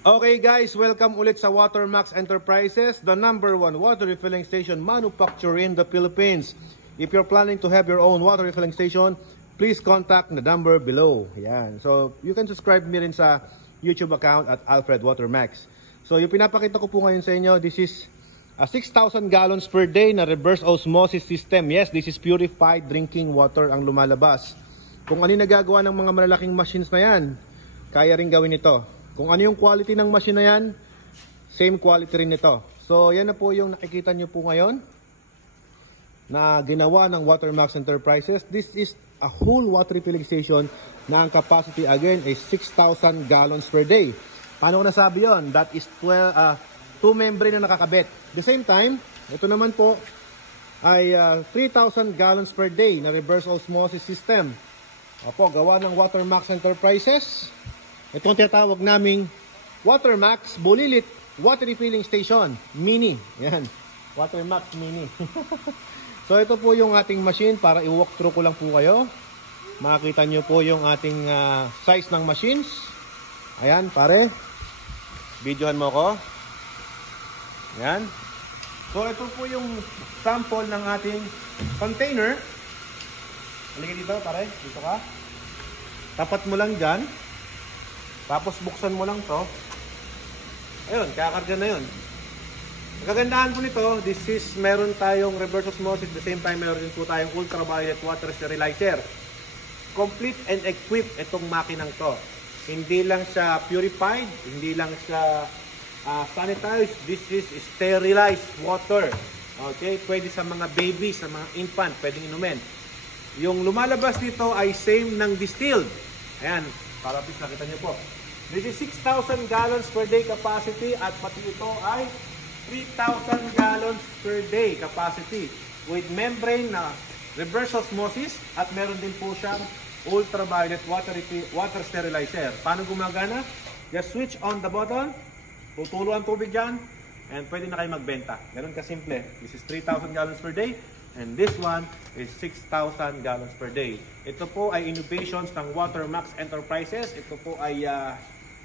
Okay guys, welcome ulit sa Watermax Enterprises, the #1 water refilling station manufacturer in the Philippines. If you're planning to have your own water refilling station, please contact the number below. Yan. So, you can subscribe me rin sa YouTube account at Alfred Watermax. So, yung pinapakita ko po ngayon sa inyo, this is a 6,000 gallons per day na reverse osmosis system. Yes, this is purified drinking water ang lumalabas. Kung ano yung nagagawa ng mga malalaking machines na yan, kaya rin gawin ito. Kung ano yung quality ng machine na yan, same quality rin ito. So, yan na po yung nakikita nyo po ngayon na ginawa ng Watermax Enterprises. This is a whole water refilling station na ang capacity again is 6,000 gallons per day. Paano ko nasabi yun? That is 2 membrane na nakakabit. At the same time, ito naman po ay 3,000 gallons per day na reverse osmosis system. Opo, gawa ng Watermax Enterprises. Itong tinatawag naming Watermax Bulilit Water Refilling Station Mini. Yan, Watermax Mini. So ito po yung ating machine para i-walk through ko lang po kayo. Makikita nyo po yung ating size ng machines. Ayan, pare. Videohan mo ko. Ayan. So ito po yung sample ng ating container. Halika dito, pare. Dito ka. Tapat mo lang dyan. Tapos buksan mo lang to. Ayun, kakarga na yun. Ang kagandahan po nito, this is, meron tayong reverse osmosis, at the same time meron din po tayong ultraviolet water sterilizer. Complete and equipped itong makinang to. Hindi lang siya purified, hindi lang siya sanitized, this is sterilized water. Okay, pwede sa mga babies, sa mga infant, pwedeng inumin. Yung lumalabas dito ay same ng distilled. Ayan, para please nakita nyo po. This is 6,000 gallons per day capacity at pati ito ay 3,000 gallons per day capacity with membrane na reverse osmosis at meron din po siyang ultraviolet water sterilizer. Paano gumagana? Just switch on the button, tutulo ang tubig dyan, and pwede na kayo magbenta. Ganun kasimple. This is 3,000 gallons per day and this one is 6,000 gallons per day. Ito po ay innovations ng Watermax Enterprises. Ito po ay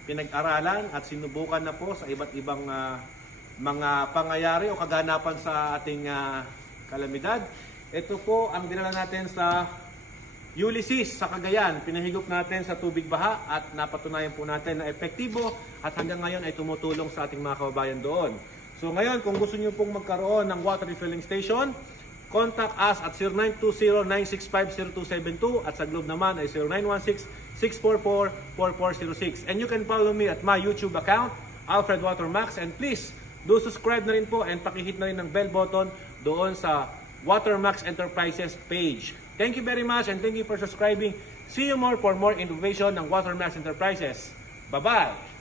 pinag-aralan at sinubukan na po sa iba't ibang mga pangyayari o kaganapan sa ating kalamidad. Ito po ang dinala natin sa Ulysses sa Cagayan. Pinahigop natin sa tubig baha at napatunayan po natin na epektibo at hanggang ngayon ay tumutulong sa ating mga kababayan doon. So ngayon, kung gusto niyo pong magkaroon ng water refilling station, contact us at 0920-965-0272 at sa Globe naman ay 0916-644-4406. And you can follow me at my YouTube account, Alfred Watermax. And please, do subscribe na rin po and pakihit na rin ng bell button doon sa Watermax Enterprises page. Thank you very much and thank you for subscribing. See you more for more innovation ng Watermax Enterprises. Bye-bye!